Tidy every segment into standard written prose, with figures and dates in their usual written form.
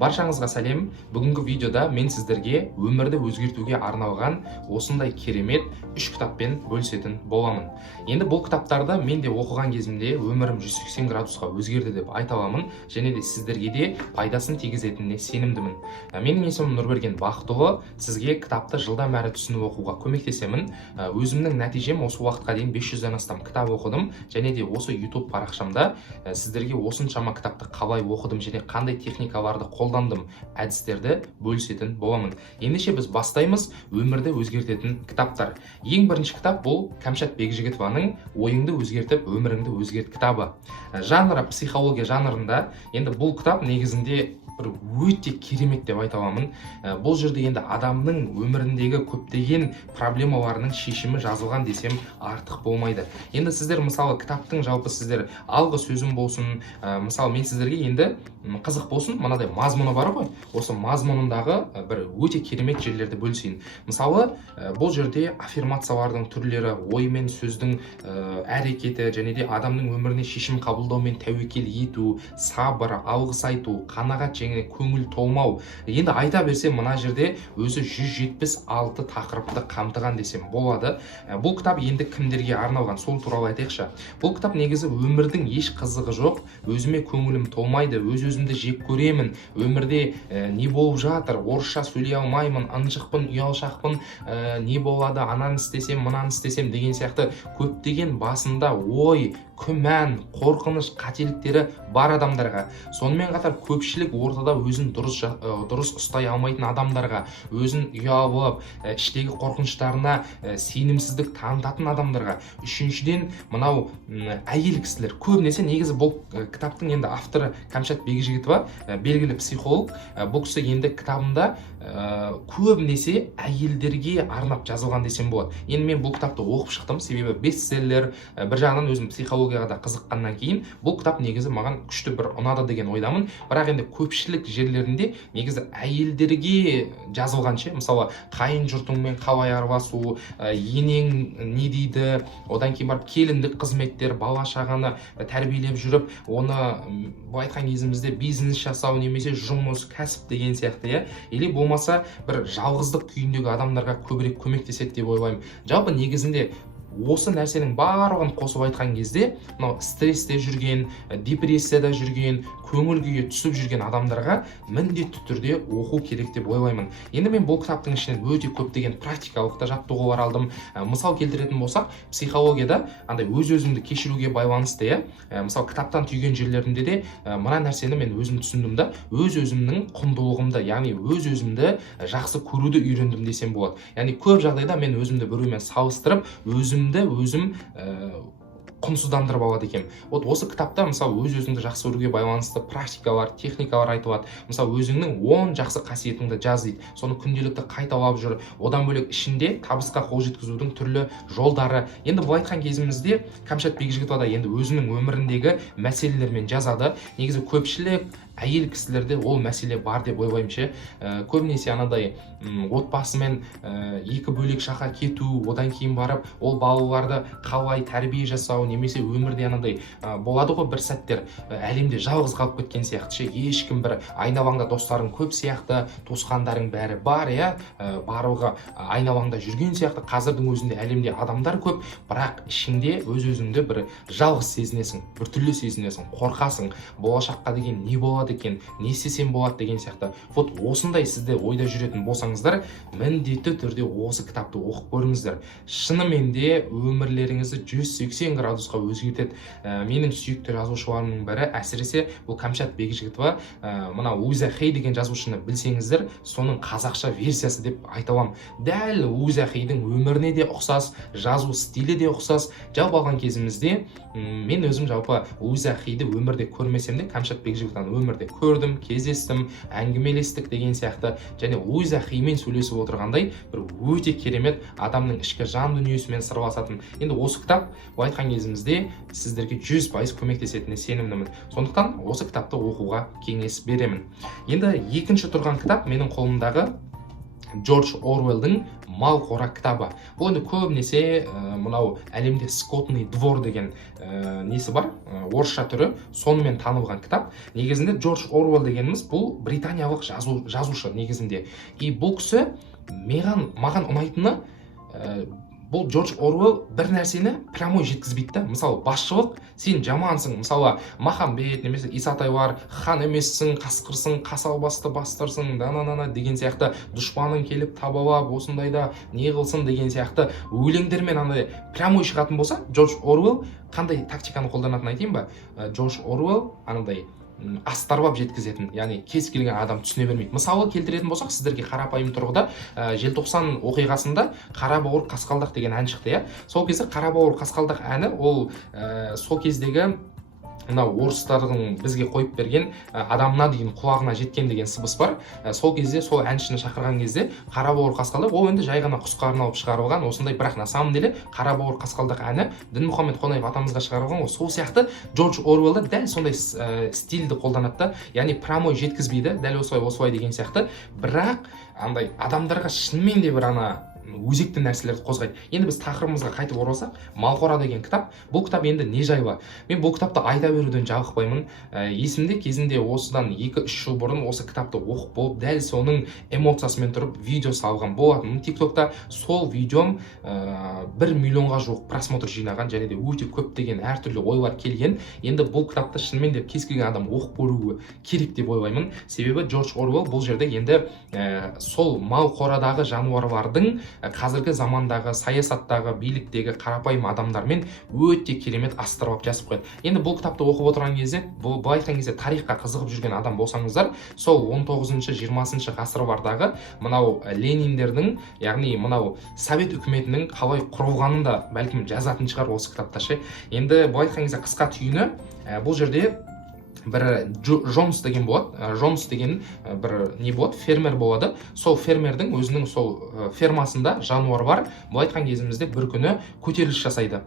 Баршаңызға сәлем. Бүгінгі видеода мен сіздерге өмірді өзгертуге арналған осындай керемет 3 кітаппен бөлісетін боламын. Енді бұл кітаптарды мен де оқыған кезімде өмірім 180 градусқа өзгерді деп айта аламын, және де сіздерге де пайдасын тигізетініне сенімдімін. Менің есімім Нұрберген Бақытұлы. Сізге кітапты жылдам әрі түсініп оқуға көмектесемін. Өзімнің нәтижем осы уақытқа дейін 500-ден астам кітап оқыдым, және де осы YouTube парақшамда сіздерге осыншама кітапты қалай оқыдым және қандай техникаларды қолдандым, әдістерді бөлісетін боламын. Ендеше біз бастаймыз өмірді өзгертетін кітаптар. Ең бірінші кітап бұл Кәмшат Бекжігітованың ойыңды өзгертіп, өміріңді өзгерт кітабы. Жанры психология жанрында. Енді бұл кітап негізінде бір өте керемет деп айта аламын. Бұл жерде енді адамның өміріндегі көптеген проблемаларының шешімі жазылған десем артық болмайды. Енді сіздер мысалы кітаптың жалпы сіздер алғы сөзім болсын, мысалы мен сіздерге енді қызық болсын, мынадай мазмұны бар ғой, осы мазмұнындағы бір өте керемет жерлерді бөлісейін. Мысалы бұл жерде аффирмациялардың түрлері, ой мен сөздің әрекеті, және де адамның өміріне шешім қабылдау мен тәуекел ету, сабыр, алғыс айту, қанағат және көңіл толмау. Енді айта берсе мына жерде өзі 176 тақырыпты қамтыған десем болады. Бұл кітап енді кімдерге арналған, сол туралы айтайықшы. Бұл кітап негізі өмірдің еш қызығы жоқ, өзіме көңілім толмайды, өзімді жек көремін, өмірде не болып жатыр, орысша сөйлей алмаймын, ынжықпын, ұялшақпын, не болады, ананы істесем, мынаны істесем деген сияқты көптеген басында ой, күмән, қорқыныш, қателіктері бар адамдарға, сонымен қатар көпшілік ортада өзін дұрыс ұстай алмайтын адамдарға, өзін ұялып, іштегі қорқыныштарына сенімсіздік танытатын адамдарға, үшіншіден мынау әйел кісілер, көбінесе негізі бұл кітаптың енді авторы Кәмшат Бекжігітова, белгілі психолог. Бұл кісі енді кітабында көбінесе әйелдерге арнап жазылған десем болады. Енді мен бұл кітапты оқып шықтым, себебі бестселлер, бір жағынан өзім психологияға да қызыққаннан кейін бұл кітап негізі маған күшті бір ұнады деген ойдамын. Бірақ енді көпшілік жерлерінде негізі әйелдерге жазылғанша, мысалы қайын жұртыңмен қалай араласу, енең не дейді, одан кейін барып келіндік қызметтер, бала шағаны тәрбиелеп жүріп, оны былай айтқан кезімізде бизнес жасау немесе жұмыс, кәсіп деген сияқты, или болмаса бір жалғыздық күйіндегі адамдарға көбірек көмектеседі деп ойлаймын. Жалпы негізінде осы нәрсенің барлығын қосып айтқан кезде, мынау стрессте жүрген, депрессияда жүрген, көңіл күйі түсіп жүрген адамдарға міндетті түрде оқу керек деп ойлаймын. Енді мен бұл кітаптың ішінен өте көптеген практикалық та жаттығулар алдым. Мысал келтіретін болсақ, психологияда андай өз-өзімді кешіруге байланысты, мысалы кітаптан түйген жерлерінде де мына нәрсені мен өзім түсіндім да, өз-өзімнің құндылығымды, яғни өз-өзімді жақсы көруді үйрендім десем болады. Яғни көп жағдайда мен өзімді біреумен салыстырып, өзім құнсыздандырып алады екен. Осы кітапта мысалы өз-өзіңді жақсы көруге байланысты практикалар, техникалар айтылады. Мысалы өзіңнің 10 жақсы қасиетіңді жаз дейді. Соны күнделікті қайталап жүр. Одан бөлек ішінде табысқа қол жеткізудің түрлі жолдары. Енді бұл айтқан кезімізде Кәмшат Бекжігітова да енді өзінің өміріндегі мәселелермен жазады. Негізі көпшілік әйел кісілерде ол мәселе бар деп ойлаймын. Көбінесе анадай отбасымен екі бөлек жаққа кету, одан кейін барып ол балаларды қалай тәрбие жасау, немесе өмірде анадай болады ғой бір сәттер, әлемде жалғыз қалып кеткен сияқты, ешкім бір айналаңда достарың көп сияқты, туысқандарың бәрі бар, барлығы айналаңда жүрген сияқты. Қазірдің өзінде әлемде адамдар көп, бірақ ішіңде өз-өзіңді бір жалғыз сезінесің, біртүрлі сезінесің, қорқасың, болашаққа деген не болады екен, не істесем болады деген сияқты. Осындай сізде ойда жүретін болсаңыздар, міндетті түрде осы кітапты оқып көріңіздер. Шынымен де өмірлеріңізді 180 градусқа өзгертеді. Менің сүйікті жазушыларымның бірі, әсіресе бұл Кәмшат Бекжігітова, мына Луиза Хей деген жазушыны білсеңіздер, соның қазақша версиясы деп айта аламын. Дәл Луиза Хейдің өміріне де ұқсас, жазу стилі де ұқсас. Жалпы алған кезімізде мен өзім жалпы Луиза Хейді өмірде көрмесем де, Кәмшат Бекжігітованы өмірде көрдім, кездестім, әңгімелестік деген сияқты, және Луиза Хеймен сөйлесіп отырғандай бір өте керемет адамның ішкі жан дүниесімен сырласатын. Енді осы кітап айтқан кезімізде сіздерге 100% көмектесетініне сенімдімін. Сондықтан осы кітапты оқуға кеңес беремін. Енді екінші тұрған кітап менің қолымдағы Джордж Оруэллдің Мал қора кітабы. Бұл енді көбінесе мынау әлемде скотный двор деген несі бар, орысша түрі, сонымен танылған кітап. Негізінде Джордж Оруэлл дегеніміз бұл британиялық жазушы негізінде. И бұл кісі маған ұнайтыны, бұл Джордж Оруэлл бір нәрсені прямой жеткізбейді да. Мысалы, басшылық, сен жамансың, мысалы, Махамбет немесе Исатай бар, хан емессің, қасқырсың, қасалбасты бастырсың, дана деген сияқты, дұшпаның келіп табалап, осындайда не қылсын деген сияқты өлеңдермен андай прямой шығатын болса, Джордж Оруэлл қандай тактиканы қолданатынын айтайын ба? Джордж Оруэлл андай астарлап жеткізетін, яғни кез келген адам түсіне бермейді. Мысалы келтіретін болсақ, сіздерге қарапайым тұрғыда желтоқсан оқиғасында Қара бауыр қасқалдақ деген ән шықты, сол кезде Қара бауыр қасқалдақ әні ол сол кездегі мынау орыстардың бізге қойып берген адамына дейін құлағына жеткен деген сыбыс бар. Сол кезде сол әншіні шақырған кезде Қара бауыр қасқалдақ, ол енді жай ғана құсқа арналып шығарылған осындай, бірақ на самом деле Қара бауыр қасқалдақ әні Дінмұхаммед Қонаев атамызға шығарылған. Сол сияқты Джордж Оруэлл да дәл сондай стильді қолданады, яғни прямой жеткізбейді, дәл осылай деген сияқты, бірақ андай адамдарға шынымен де бір өзекті нәрселерді қозғайды. Енді біз тақырыбымызға қайтып оралсақ, Мал қора деген кітап, бұл кітап енді не жайлы? Мен бұл кітапты айта беруден жалықпаймын. Есімде кезінде осыдан 2-3 жыл бұрын осы кітапты оқып болып, дәл соның эмоциясымен тұрып видео салған болатынмын TikTokта. Сол видеом 1 миллионға жуық просмотр жинаған, және де өте көптеген әртүрлі ойлар келген. Енді бұл кітапты шынымен де кез келген адам оқып көруі керек деп ойлаймын. Себебі Джордж Оруэлл бұл жерде енді сол мал қорадағы жануарлардың қазіргі замандағы саясаттағы, биліктегі қарапайым адамдармен өте керемет астарлап жазып қойды. Енді бұл кітапты оқып отырған кезде, былай айтқан кезде тарихқа қызығып жүрген адам болсаңыздар, сол 19-20 ғасырлардағы мынау Лениндердің, яғни мынау Совет үкіметінің қалай құрылғанын да бәлкім жазатын шығар осы кітапта ше. Енді былай айтқан кезде қысқа түйіні, бұл жерде бір Джонс деген болады. Джонс деген бір не болады, фермер болады. Сол фермердің өзінің сол фермасында жануар бар. Бұл айтқан кезімізде бір күні көтеріліс жасайды.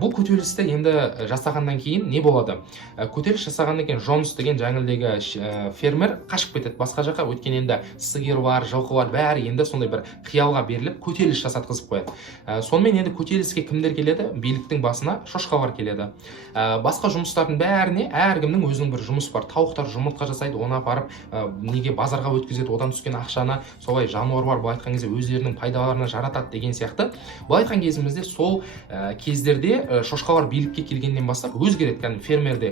Бұл көтерілісті енді жасағаннан кейін не болады? Көтеріліс жасағаннан кейін Джонс деген жаңылдегі фермер қашып кетеді басқа жаққа. Өткен енді сиыр бар, жылқы бар, бәрі енді сондай бір қиялға беріліп көтеріліс жасатқызып қояды. Сонымен енді көтеріліске кімдер келеді? Биліктің басына шошқалар келеді. Басқа жұмыстардың бәріне әркімнің өзінің бір жұмыс бар. Тауықтар жұмыртқа жасайды, оны апарып неге базарға өткізеді, одан түскен ақшаны солай жануарлар былай айтқан кезде өздерінің пайдаларына жаратады деген сияқты. Былай айтқан кезімізде сол кездерде шошқалар билікке келгеннен бастап өзгереді. Кәдімгі фермерде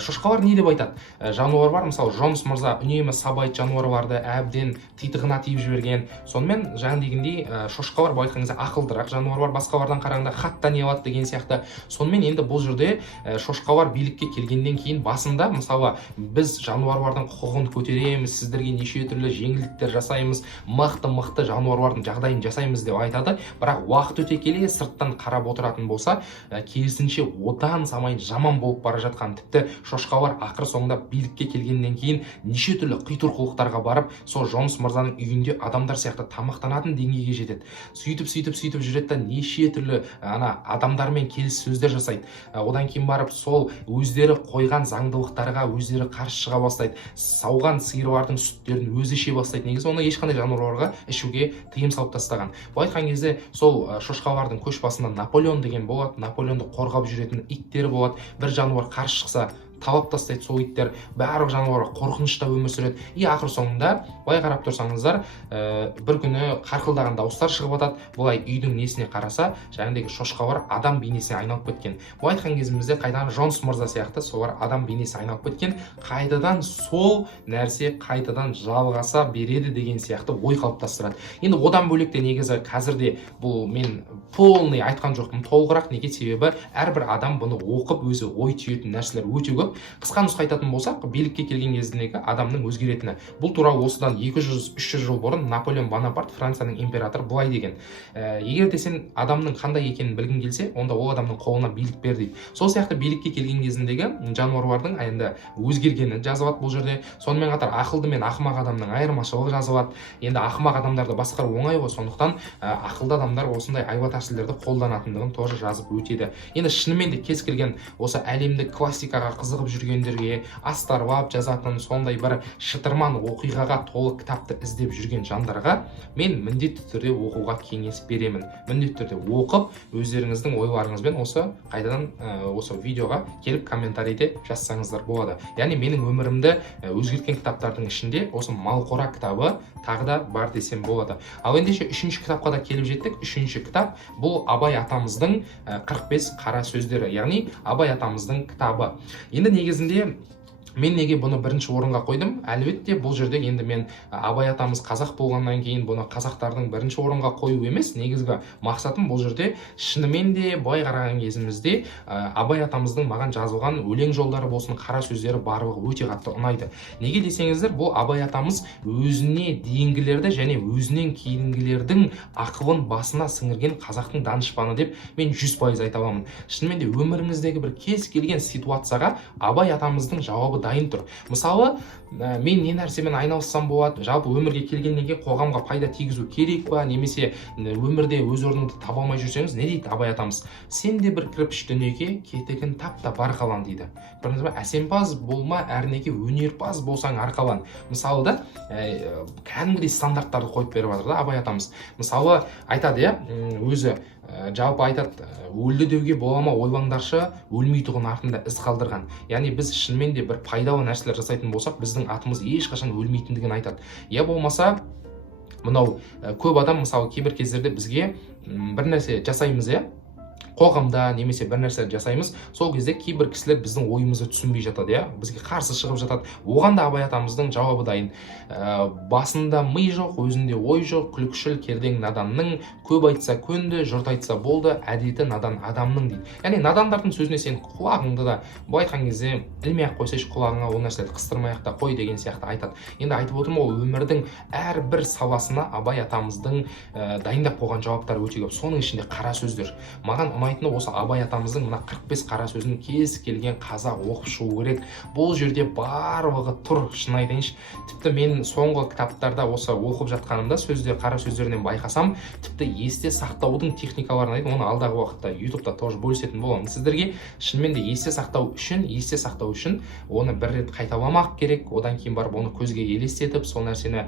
шошқалар не деп айтады? Жануар бар, мысалы Джонс мырза үнемі сабайды жануарларды, әбден титығына тиіп жіберген. Сонымен жаңа дегендей шошқалар былай айтқан кезде ақылдырақ жануарлар, басқалардан қарағанда хат тани алады деген сияқты. Сонымен енді бұл жерде шошқалар билікке келгеннен кейін басында мысалы біз жануарлардың құқығын көтереміз, сіздерге неше түрлі жеңілдіктер жасаймыз, мықты жануарлардың жағдайын жасаймыз деп айтады. Бірақ уақыт өте келе сырттан қарап отыратын болса, керісінше одан самайын жаман болып бара жатқан, тіпті шошқалар ақыр соңында билікке келгеннен кейін неше түрлі қитұрқылықтарға барып, сол Джонс мырзаның үйінде адамдар сияқты тамақтанатын деңгейге жетеді. Сөйтіп жүреді да неше түрлі адамдармен келіссөздер жасайды. Одан кейін барып сол өздері қойған заңдылықтарға өздері қарсы шыға бастайды. Сауған сиырлардың сүттерін өзі іше бастайды. Негізі оны ешқандай жануарларға ішуге тыйым салып тастаған. Бұл айтқан кезде сол шошқалардың көшбасында Наполеон деген болады. Наполеонды қорғап жүретін иттері болады. Бір жануар қарсы шықса талап тастайды сол иттер, барлық жануарлар қорқынышта өмір сүреді. И ақыр соңында былай қарап тұрсаңыздар, бір күні қарқылдаған дауыстар шығып жатады. Бұлай үйдің несіне қараса, жаңағыдегі шошқалар адам бейнесіне айналып кеткен. Бұл айтқан кезімізде қайтадан Джонс мырза сияқты солар адам бейнесіне айналып кеткен. Қайтадан сол нәрсе қайтадан жалғаса береді деген сияқты ой қалыптастырады. Енді одан бөлек те негізі қазірде бұл мен полный айтқан жоқпын, толығырақ. Неге? Себебі әрбір адам бұны оқып өзі ой түйетін нәрселер өте көп. Қысқа нұсқа айтатын болсақ, билікке келген кезіндегі адамның өзгеретіні. Бұл туралы осыдан 200-300 жыл бұрын Наполеон Бонапарт, Францияның императоры былай деген: егер де сен адамның қандай екенін білгің келсе, онда ол адамның қолына билік бер дейді. Сол сияқты билікке келген кезіндегі жануарлардың енді өзгергені жазылады бұл жерде. Сонымен қатар ақылды мен ақымақ адамның айырмашылығы жазылады. Енді ақымақ адамдарды басқару оңай ғой, сондықтан ақылды адамдар осындай айла тәсілдерді қолданатындығын тоже жазып өтеді. Енді шынымен де кез келген осы әлемдік классикаға қызық қызығып жүргендерге, астарлап жазатын сондай бір шытырман оқиғаға толы кітапты іздеп жүрген жандарға мен міндетті түрде оқуға кеңес беремін. Міндетті түрде оқып, өздеріңіздің ойларыңызбен қайтадан осы видеоға келіп комментарийде жазсаңыздар болады. Яғни менің өмірімді өзгерткен кітаптардың ішінде осы Малқора кітабы тағы да бар десем болады. Ал ендеше үшінші кітапқа да келіп жеттік. Үшінші кітап бұл Абай атамыздың 45 қара сөздері, яғни Абай атамыздың кітабы. Енді негізінде мен неге бұны бірінші орынға қойдым? Әлбетте бұл жерде енді мен Абай атамыз қазақ болғаннан кейін бұны қазақтардың бірінші орынға қою емес. Негізгі мақсатым бұл жерде шынымен де бай қараған кезімізде Абай атамыздың маған жазылған өлең жолдары болсын, қара сөздері барлығы өте қатты ұнайды. Неге десеңіздер, бұл Абай атамыз өзіне дейінгілерді және өзінен кейінгілердің ақылын басына сіңірген қазақтың данышпаны деп мен 100% айта аламын. Шынымен де өміріңіздегі бір кез келген ситуацияға Абай атамыздың жауабы дайын тұр. Мысалы, мен не нәрсемен айналыссам болады, жалпы өмірге келгеннен кейін қоғамға пайда тигізу керек па, немесе өмірде өз орныңды таба алмай жүрсеңіз, не дейді Абай атамыз? Сен де бір кірпіш дүниеге кетігін тап та барқалан дейді. Әсемпаз болма, әрнеге өнерпаз болсаң арқалан. Мысалы да кәдімгідей стандарттарды қойып беріп жатыр да Абай атамыз. Мысалы айтады, өзі жалпы айтады, өлді деуге бола ма, ойлаңдаршы, өлмейтұғын артында із қалдырған. Яғни біз шынымен де бір пайдалы нәрселер жасайтын болсақ, біздің атымыз ешқашан өлмейтіндігін айтады. Я болмаса, мынау көп адам мысалы кейбір кездерде бізге бір нәрсе жасаймыз, қоғамда немесе бір нәрсе жасаймыз, сол кезде кейбір кісілер біздің ойымызды түсінбей жатады, бізге қарсы шығып жатады. Оған да Абай атамыздың жауабы дайын. Басында ми жоқ, өзінде ой жоқ, күлкішіл кердең наданның, көп айтса көнді, жұрт айтса болды, әдеті надан адамның дейді. Яғни надандардың сөзіне сен құлағыңды да былай айтқан кезде ілмей-ақ қойсайшы, құлағыңа ол нәрселерді қыстырмай-ақ та қой деген сияқты айтады. Енді айтып отырмын, ол өмірдің әрбір саласына Абай атамыздың дайындап қойған жауаптары өте көп. Соның ішінде қара сөздер. Маған ұнайтыны осы Абай атамыздың мына 45 қара сөзін кез келген қазақ оқып шығу керек. Бұл жерде барлығы тұр, шын айтайыншы. Тіпті мен соңғы кітаптарда осы оқып жатқанымда қара сөздерінен байқасам, тіпті есте сақтаудың техникаларын айтып, оны алдағы уақытта YouTube-та тоже бөлісетін боламын сіздерге. Шынымен де есте сақтау үшін оны бір рет қайталамақ керек, одан кейін барып оны көзге елестетіп, сол нәрсені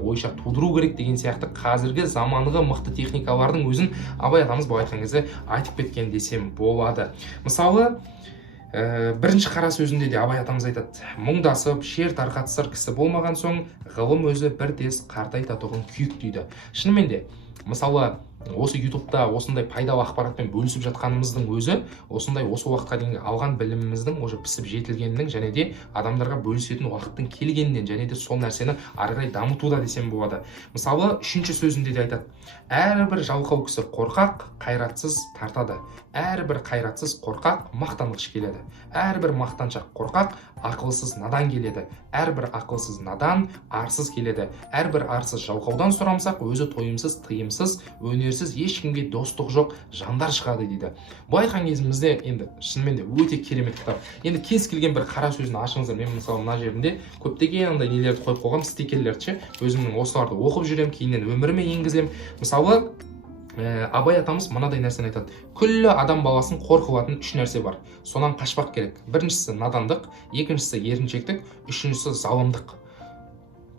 ойша тудыру керек деген сияқты қазіргі заманғы мықты техникалардың өзін Абай атамыз былай айтқан кезде айтып кеткен десем болады. Мысалы, бірінші қара сөзінде де Абай атамыз айтады: мұңдасып, шер тарқатысар кісі болмаған соң, ғылым өзі бір тез қартайтатұғын күйік дейді. Шынымен де, мысалы, осы YouTube-та осындай пайдалы ақпаратпен бөлісіп жатқанымыздың өзі, осындай осы уақытқа дейін алған біліміміздің уже пісіп жетілгенінің және де адамдарға бөлісетін уақыттың келгенінен, және де сол нәрсені ары қарай дамытуда десем болады. Мысалы, үшінші сөзінде де айтады: әрбір жалқау кісі қорқақ, қайратсыз тартады. Әрбір қайратсыз қорқақ мақтанғыш келеді. Әрбір мақтаншақ қорқақ ақылсыз надан келеді. Әрбір ақылсыз надан арсыз келеді. Әрбір арсыз жалқаудан сұрамсақ, өзі тойымсыз, тыйымсыз, өнерсіз, ешкімге достық жоқ жандар шығады дейді. Былай айтқан кезімізде енді шынымен де өте керемет кітап. Енді кез келген бір қара сөзін ашыңыздар. Мен мысалы мына жерінде көптеген андай нелерді қойып қойғам, стикерлерді, өзімнің осыларды оқып жүремін, кейіннен өміріме енгіземін. Мысалы, Абай атамыз мынадай нәрсені айтады: күллі адам баласын қорқылатын үш нәрсе бар, сонан қашпақ керек. Біріншісі надандық, екіншісі еріншектік, үшіншісі залымдық.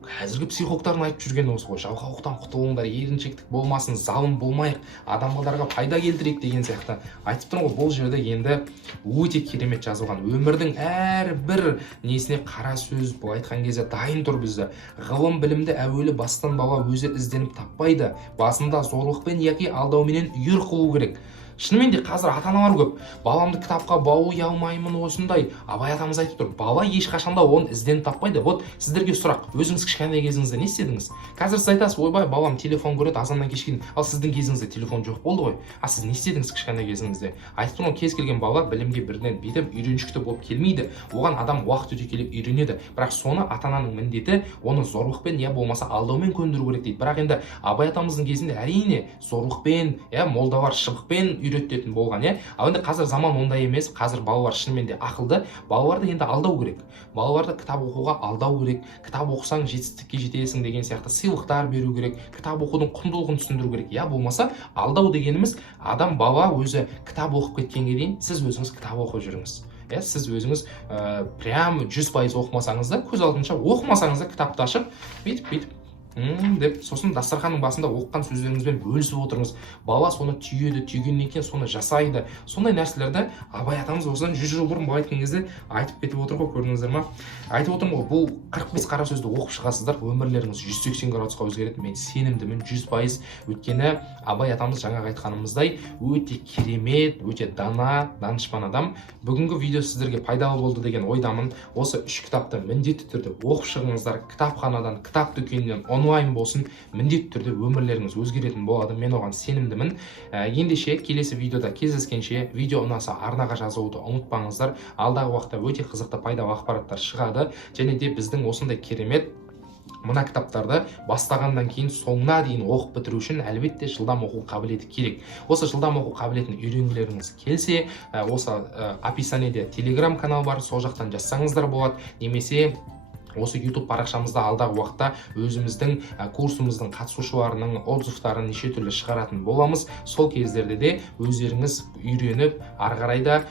Қазіргі психологтардың айтып жүргені осы ғой: жалқаулықтан құтылыңдар, еріншектік болмасын, залым болмайық, адамдарға пайда келтірейік деген сияқты. Айтып тұрмын ғой, бұл жерде енді өте керемет жазылған. Өмірдің әрбір несіне қара сөз бұл айтқан кезде дайын тұр бізді. Ғылым білімді әуелі бастан бала өзі ізденіп таппайды. Басында зорлықпен яки алдауменен үйір қылу керек. Шынымен де қазір ата-аналар көп. Баламды кітапқа бауи алмаймын осындай. Абай атамыз айтып тұр, бала ешқашанда оны ізденіп таппайды. Вот сіздерге сұрақ: өзіңіз кішкентай кезіңізде не істедіңіз? Қазір сіз айтасыз: ойбай, балам телефон көреді, азаннан кешке дейін. Ал сіздің кезіңізде телефон жоқ болды ғой. А сіз не істедіңіз кішкентай кезіңізде? Айтып тұрмын, кез келген бала білімге бірден бүйтіп үйреншікті болып келмейді. Оған адам уақыт өте келе үйренеді. Бірақ соны ата-ананың міндеті оны зорлықпен я болмаса алдаумен көндіру керек дейді. Бірақ енді Абай атамыздың кезінде әрине зорлықпен, молдалар шыбықпен үйрететін болған, Ал енді қазір заман ондай емес. Қазір балалар шынымен де ақылды. Балаларды енді алдау керек. Балаларды кітап оқуға алдау керек. Кітап оқысаң жетістікке жетесің деген сияқты сыйлықтар беру керек. Кітап оқудың құндылығын түсіндіру керек. Болмаса алдау дегеніміз, адам бала өзі кітап оқып кеткенге дейін сіз өзіңіз кітап оқып жүріңіз. сіз өзіңіз прям 100% оқымасаңыз да, көз алдынша оқымасаңыз да кітапты ашып, бүйтіп деп сосын дастарханның басында оқыған сөздеріңізбен бөлісіп отырыңыз. Бала соны түйеді, түйгеннен кейін соны жасайды. Сондай нәрселерді Абай атамыз осыдан 100 жыл бұрын былай айтқан кезде айтып кетіп отыр ғой, көрдіңіздер ма? Айтып отырмын ғой, бұл 45 қара сөзді оқып шығасыздар, өмірлеріңіз 180 градусқа өзгереді. Мен сенімдімін 100%. Өйткені Абай атамыз жаңағы айтқанымыздай өте керемет, өте дана, данышпан адам. Бүгінгі видео сіздерге пайдалы болды деген ойдамын. Осы 3 кітапты міндетті түрде оқып шығыңыздар. Кітапханадан, кітап дүкенінен, онлайн болсын, міндетті түрде өмірлеріңіз өзгеретін болады. Мен оған сенімдімін. Ендеше келесі видеода кездескенше, видео ұнаса арнаға жазуды ұмытпаңыздар. Алдағы уақытта өте қызықты пайдалы ақпараттар шығады. Және де біздің осындай керемет мына кітаптарды бастағаннан кейін соңына дейін оқып бітіру үшін әлбетте жылдам оқу қабілеті керек. Осы жылдам оқу қабілетін үйренгілеріңіз келсе, осы описаниеде Telegram канал бар, сол жақтан жазсаңыздар болады. Немесе осы YouTube парақшамызда алдағы уақытта өзіміздің курсымыздың қатысушыларының отзывтарын неше түрлі шығаратын боламыз. Сол кездерде де өздеріңіз үйреніп, ары қарай да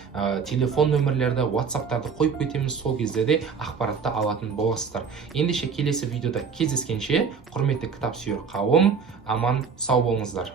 телефон нөмірлерді, WhatsApp-тарды қойып кетеміз. Сол кезде де ақпаратты алатын боласыздар. Ендеше келесі видеода кездескенше, құрметті кітап сүйер қауым, аман сау болыңыздар.